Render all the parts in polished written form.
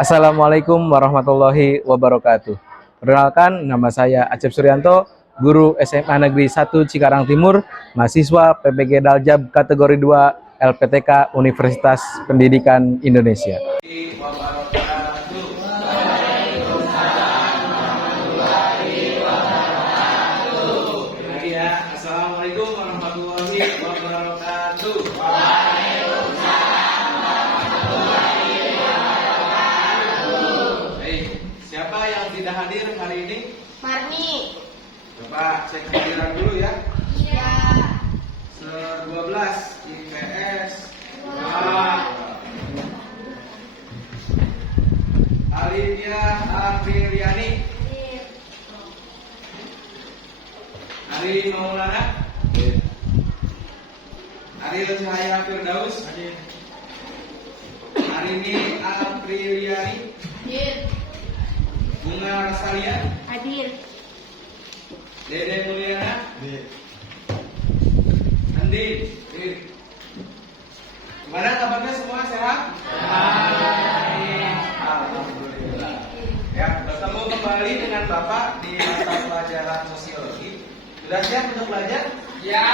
Assalamualaikum warahmatullahi wabarakatuh. Perkenalkan, nama saya Acep Suryanto, guru SMA Negeri 1 Cikarang Timur, mahasiswa PPG Daljab kategori 2 LPTK Universitas Pendidikan Indonesia. Assalamualaikum warahmatullahi wabarakatuh. Siapa yang tidak hadir hari ini? Marni. Coba cek kehadiran dulu ya. Iya. 12 IPS. Alidia Apriliani. Ari Maulana. Ariel Cahaya Firdaus. Arini Apriliani. Bunga Rasalia. Hadir. Dede Mulyana. Andi. Gimana kabarnya semua, sehat? Alhamdulillah. Ya, bertemu kembali dengan Bapak di mata pelajaran sosiologi. Sudah siap untuk belajar? Ya.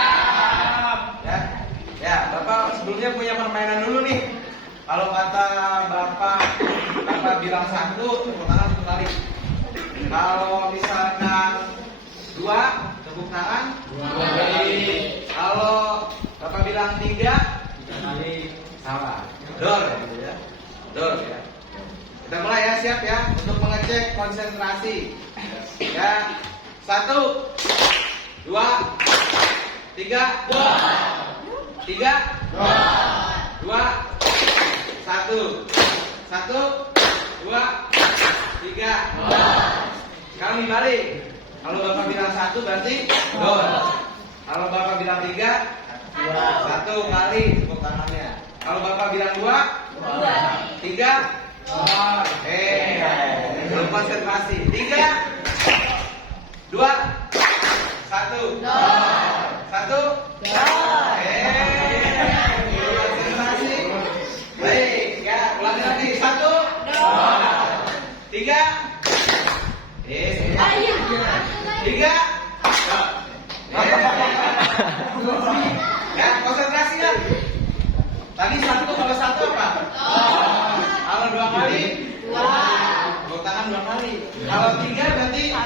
Ya, Bapak sebelumnya punya permainan dulu nih. Kalau kata Bapak bilang 1, tepuk tangan 1 kali. Kalau misalkan 2, tepuk tangan 2 kali. Kalau Bapak bilang 3 kali. Salah. Dor gitu ya. Dor ya. Kita mulai ya, siap ya untuk mengecek konsentrasi. Ya. 1 2 3 3 2 1 1 2 3. Kami balik. Kalau Bapak bilang 1 berarti dor. Kalau Bapak bilang 3 1 kali tepuk tangannya. Kalau Bapak bilang 2 3 belum konsentrasi. 3 2 1 1 konsentrasi. Baik ya, ulangi lagi. 1 3 3 ya, konsentrasi ya. Tadi 1, kalau 1 apa? Kalau 2 kali? Tepuk tangan 2 kali. Kalau 3 berarti 1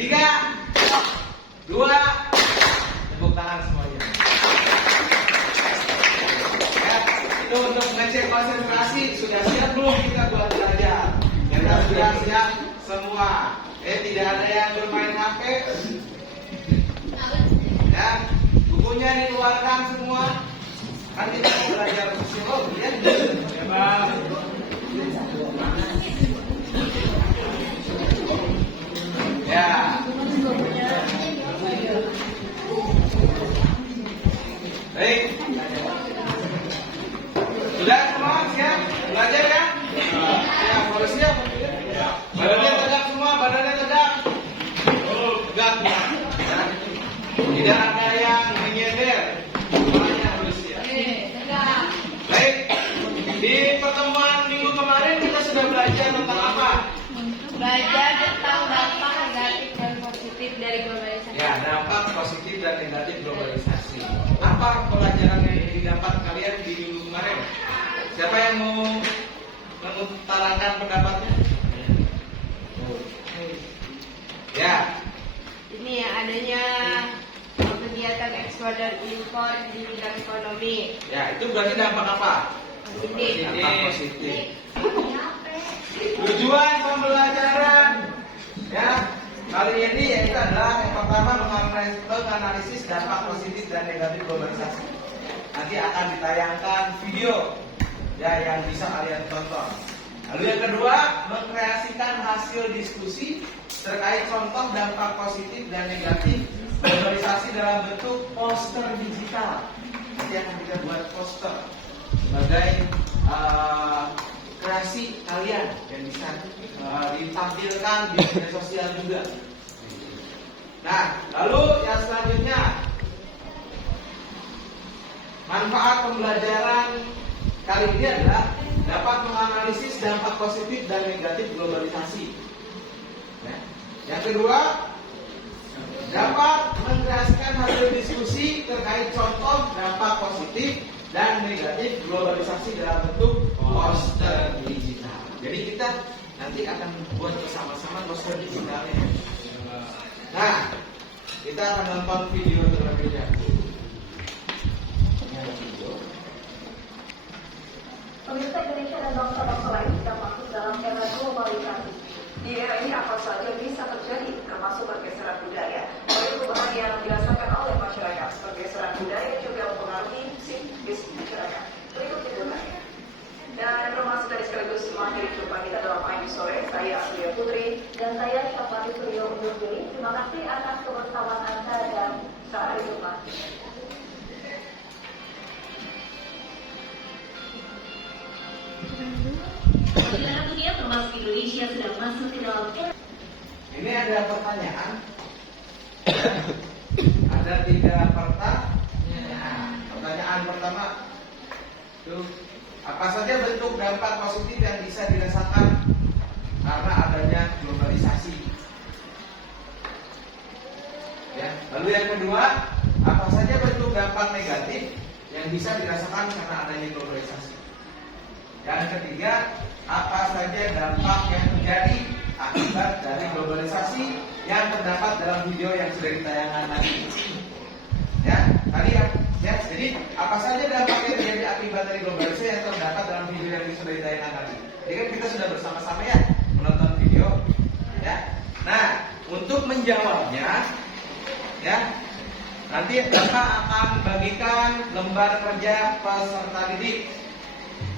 3 2 tepuk tangan semuanya. Ya, itu untuk mengecek konsentrasi. Sudah siap belum kita buat belajar? Kita sudah siap semua. Tidak ada yang bermain HP. Ya, bukunya dikeluarkan semua. Kan kita mau belajar sosiologi ya. Ya, Bang. Ya. Baik. Sudah semua siap belajar ya? Ya, harus siap. Badannya tegak semua, badannya tegak. Tegak. Tidak ada yang menyender. Semuanya harus siap. Baik. Di pertemuan minggu kemarin kita sudah belajar tentang apa? Belajar tentang dampak negatif dan positif dari globalisasi. Ya, dampak positif dan negatif globalisasi. Apa pelajaran yang didapat kalian di minggu kemarin? Siapa yang mau mengutarakan pendapatnya? Ya. Ini ya, adanya kegiatan ekspor dan impor di bidang ekonomi. Ya, itu berarti dampak apa? Positif. Dampak positif. Tujuan pembelajaran ya kali ini yaitu adalah yang pertama menganalisis dampak positif dan negatif globalisasi. Nanti akan ditayangkan video ya yang bisa kalian tonton. Lalu yang kedua, mengkreasikan hasil diskusi terkait contoh dampak positif dan negatif globalisasi dalam bentuk poster digital. Nanti akan kita buat poster sebagai kreasi kalian yang bisa ditampilkan di media sosial juga. Nah, lalu yang selanjutnya, manfaat pembelajaran kali ini adalah dapat menganalisis dampak positif dan negatif globalisasi. Ya. Yang kedua, dapat mengkreasikan hasil diskusi terkait contoh dampak positif dan negatif globalisasi dalam bentuk poster digital. Jadi kita nanti akan membuat bersama-sama poster digitalnya. Nah, kita akan nonton video terlebih dahulu. Ini ada video. Pemirsa Indonesia dan bangsa-bangsa lain sedang masuk dalam era globalisasi. Di era ini apa saja bisa terjadi, termasuk pergeseran budaya. Oleh perubahan yang dirasakan oleh masyarakat, pergeseran budaya juga mempengaruhi psikis masyarakat. Berikut liputannya. Dan informasi tadi sekaligus mengakhiri jumpa kita dalam Ayu Sore. Saya Aslia Putri dan saya Syafati Suryo undur diri. Terima kasih atas kebersamaan Anda dan sampai jumpa. Bagaimana dunia termasuk Indonesia sedang masuk ke dalam era. Ini ada pertanyaan. Ada 3 pertanyaan. Pertanyaan pertama, tuh, apa saja bentuk dampak positif yang bisa dirasakan karena adanya globalisasi? Ya. Lalu yang kedua, apa saja bentuk dampak negatif yang bisa dirasakan karena adanya globalisasi? Yang ketiga, apa saja dampak yang terjadi akibat dari globalisasi yang terdapat dalam video yang sudah ditayangkan tadi? Ya, tadi ya, jadi apa saja dampak yang terjadi akibat dari globalisasi yang terdapat dalam video yang sudah ditayangkan tadi? Jadi kan kita sudah bersama-sama ya menonton video, ya. Nah, untuk menjawabnya, ya, nanti Bapak akan bagikan lembar kerja peserta didik.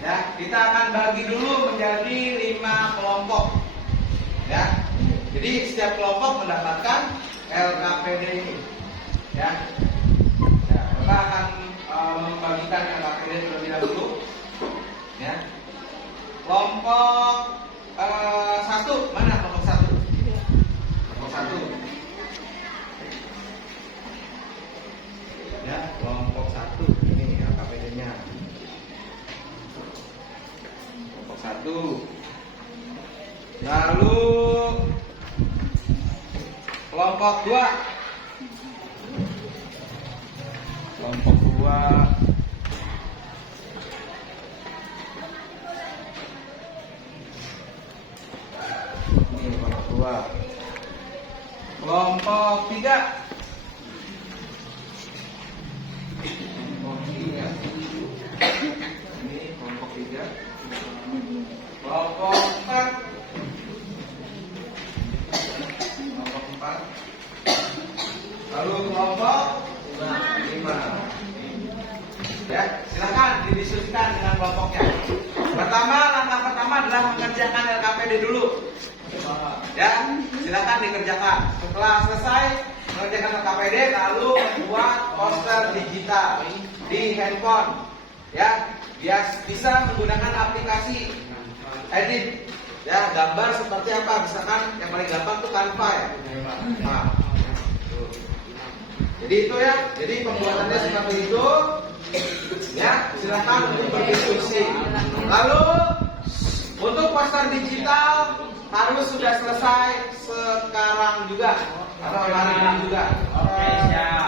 Ya, kita akan bagi dulu menjadi 5 kelompok. Ya. Jadi setiap kelompok mendapatkan LKPD ini. Ya. Ya, kita akan membagikan LKPD terlebih dahulu. Ya. Kelompok 1, mana kelompok 1? Kelompok 1. Ya, kelompok 1 ini LKPD-nya. 1. Lalu kelompok 2. Kelompok 2. Ini kelompok 2. Kelompok 3. Kelompok 3. Ini kelompok 3. Kelompok 4. Kelompok 4. Lalu kelompok 5. Ya, silakan didiskusikan dengan kelompoknya. Langkah pertama adalah mengerjakan LKPD dulu. Ya, silakan dikerjakan. Setelah selesai mengerjakan LKPD, lalu membuat poster digital di handphone. Ya, bisa menggunakan aplikasi edit, ya, gambar seperti apa, misalkan yang paling gampang tuh Canva ya. Nah, jadi itu ya, jadi pembuatannya seperti itu, ya, silakan untuk berdiskusi. Lalu untuk poster digital harus sudah selesai sekarang juga atau hari ini juga.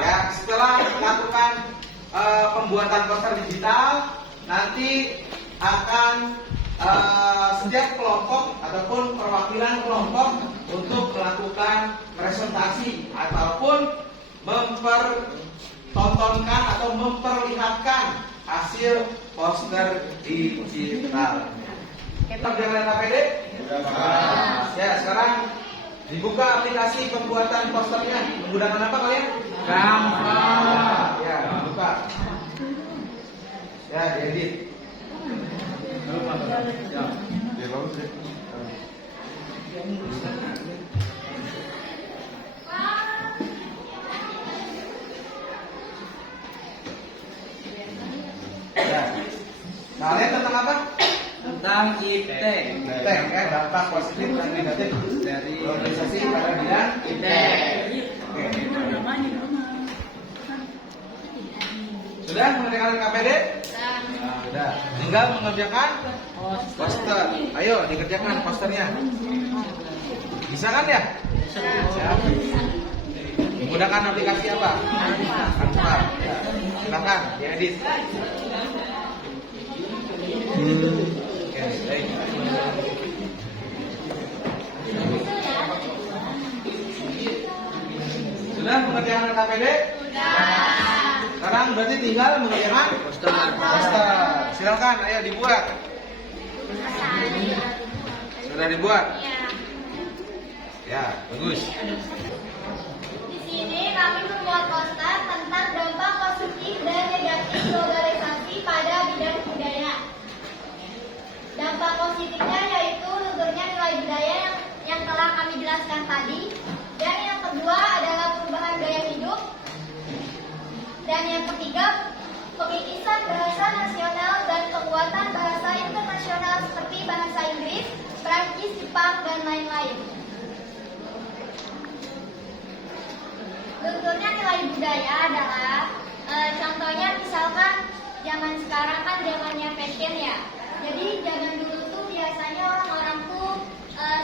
Ya, setelah melakukan pembuatan poster digital, nanti akan setiap kelompok ataupun perwakilan kelompok untuk melakukan presentasi ataupun mempertontonkan atau memperlihatkan hasil poster digital. Kita dengan LKPD? Ya, sekarang dibuka aplikasi pembuatan posternya. Menggunakan apa kalian? Canva. Ya, buka. Ya, diedit. Ya. Kalian tentang apa? Tentang IT. Ya, dampak positif dan negatif dari globalisasi pada bidang IT. Oke. Sudah mengerjakan KPD? Nah, sudah. Tinggal mengerjakan poster. Ayo dikerjakan posternya. Bisa kan ya? Siap. Menggunakan aplikasi apa? Canva. Ya. Silakan diedit. Oke, baik. Sudah mengerjakan KPD? Sekarang berarti tinggal mengerjakan poster. Silakan, ayo dibuat. Sudah dibuat? Ya, bagus. Di sini kami membuat poster tentang dampak positif dan negatif globalisasi pada bidang budaya. Dampak positifnya yaitu lunturnya nilai budaya yang telah kami jelaskan tadi. Dan yang kedua adalah perubahan gaya hidup. Dan yang ketiga, pemitisan bahasa nasional dan penguatan bahasa internasional seperti bahasa Inggris, Prancis, Jepang, dan lain-lain. Lunturnya nilai budaya adalah contohnya misalkan zaman sekarang kan zamannya fashion ya. Jadi zaman dulu tuh biasanya orang-orang tuh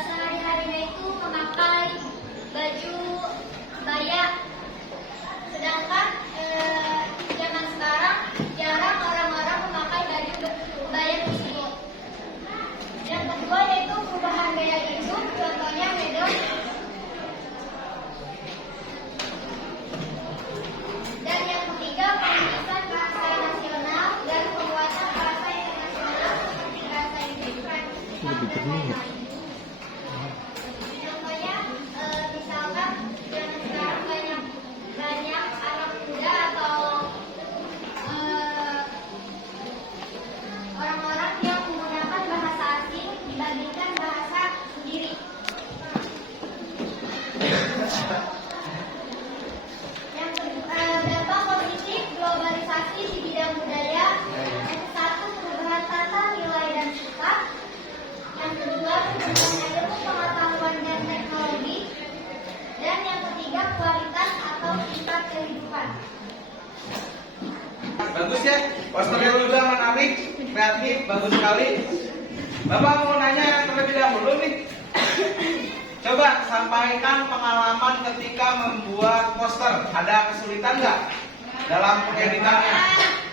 sehari-harinya itu memakai baju kebaya. Sedangkan zaman sekarang jarang orang-orang memakai baju kebaya tersebut. Yang kedua yaitu perubahan gaya hidup, contohnya medok. Dan yang ketiga, pemitisan bahasa nasional dan penguatan bahasa internasional seperti bahasa Inggris, Prancis, Jepang, dan lain-lain. Contohnya, misalkan zaman sekarang banyak anak muda atau orang-orang yang menggunakan bahasa asing dibandingkan bahasa sendiri. Dampak positif globalisasi di bidang budaya. Yang satu, perubahan tata nilai dan sifat. Yang kedua, perubahan ilmu pengetahuan dan teknologi. Dan yang ketiga, kualitas atau tingkat kehidupan. Bagus ya, posternya udah menarik, kreatif, bagus sekali. Bapak mau nanya yang terlebih dahulu nih. Coba sampaikan pengalaman ketika membuat poster. Ada kesulitan nggak dalam pengeditannya?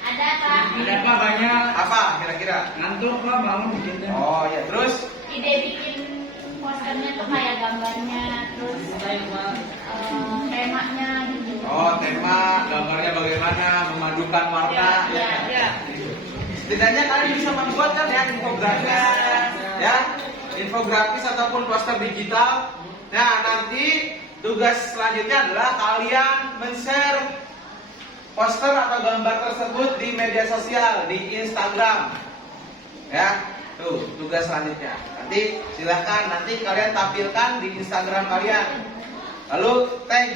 Ada Kak. Ada Pak banyak. Apa kira-kira? Ngantuk Pak bangun bikinnya. Oh ya, terus? Ide bikin posternya tuh kayak gambarnya, terus temanya gitu. Oh, tema, gambarnya bagaimana, memadukan warna. Ya. Setidaknya kalian bisa membuat kan ya infografis, ya, infografis ataupun poster digital. Nah, nanti tugas selanjutnya adalah kalian men-share poster atau gambar tersebut di media sosial, di Instagram. Ya, tuh tugas selanjutnya. Nanti silahkan nanti kalian tampilkan di Instagram kalian. Lalu tag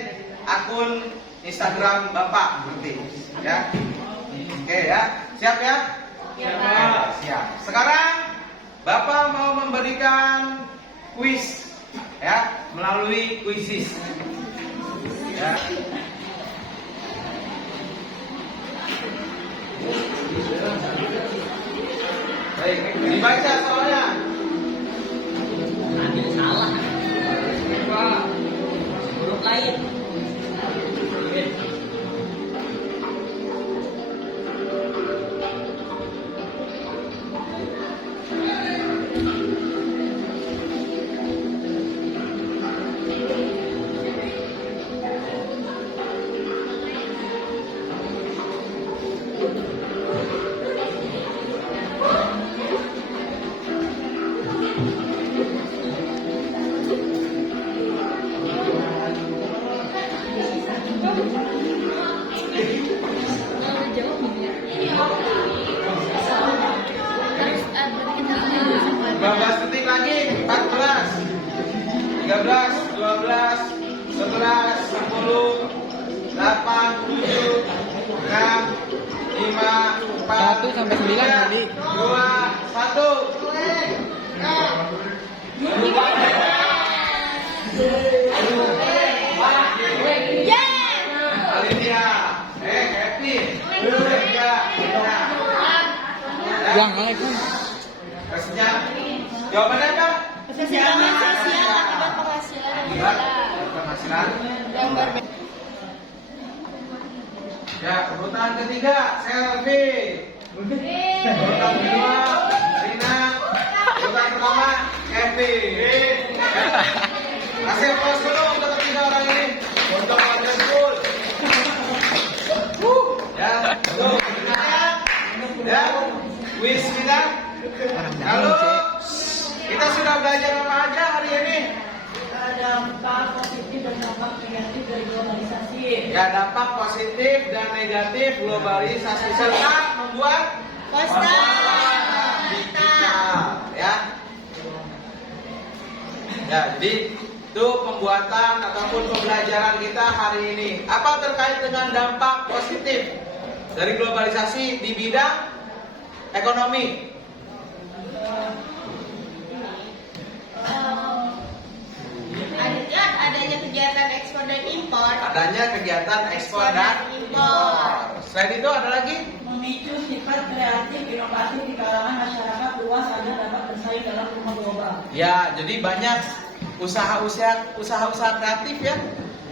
akun Instagram Bapak nanti, ya. Oke ya, siap ya? Siap. Sekarang Bapak mau memberikan kuis, ya, melalui kuisis. Ya. Baik, dibaca soalnya. Ada salah. Pak. Huruf lain. Detik lagi, 14, 13, 12, 11, 10, 8, 7, 6, 5, 4, 1 sampai 9 tadi. 2, 1. Alicia, Kevin, Yang naik kan. Pastinya. Jawabannya apa? Kesejahteraan sosial akibat penghasilan yang Akibat berbeda. penghasilan. Yang berbeda. Ya, urutan ketiga, selfie. Urutan kedua, Rina. Urutan pertama, Evi. Kasih aplaus dulu untuk ketiga orang ini. Untuk warga school. Ya, tuh, ya, kuis kita. Lalu kita sudah belajar apa aja hari ini? Dampak positif dan dampak negatif dari globalisasi. Ya, dampak positif dan negatif globalisasi serta membuat Poster digital, ya. Ya, jadi itu pembuatan ataupun pembelajaran kita hari ini. Apa terkait dengan dampak positif dari globalisasi di bidang ekonomi? adanya kegiatan ekspor dan impor. Adanya kegiatan ekspor dan impor. Selain itu ada lagi? Memicu sifat kreatif inovasi di kalangan masyarakat luas agar dapat bersaing dalam rumah global. Ya, jadi banyak usaha-usaha kreatif ya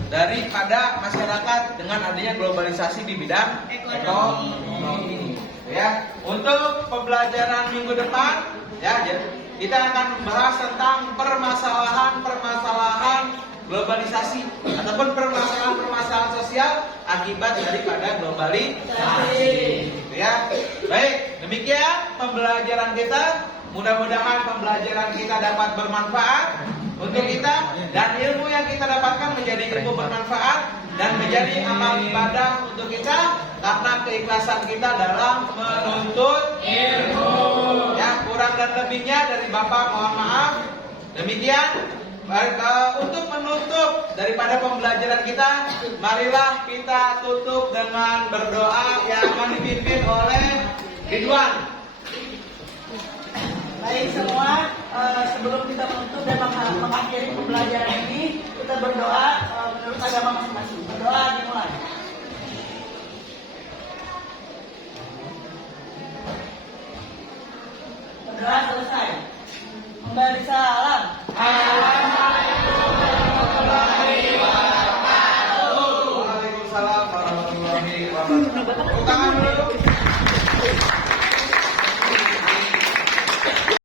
daripada masyarakat dengan adanya globalisasi di bidang ekonomi. Ya, untuk pembelajaran minggu depan ya kita akan membahas tentang permasalahan globalisasi ataupun permasalahan sosial akibat daripada globalisasi. Ya, baik, demikian pembelajaran kita. Mudah-mudahan pembelajaran kita dapat bermanfaat untuk kita dan ilmu yang kita dapatkan menjadi ilmu bermanfaat dan menjadi amal ibadah untuk kita karena keikhlasan kita dalam menuntut ilmu. Ya, kurang dan lebihnya dari Bapak mohon maaf. Demikian untuk menutup daripada pembelajaran kita, marilah kita tutup dengan berdoa yang akan dipimpin oleh Ridwan. Baik semua, sebelum kita menutup dan mengakhiri pembelajaran ini, kita berdoa menurut agama masing-masing.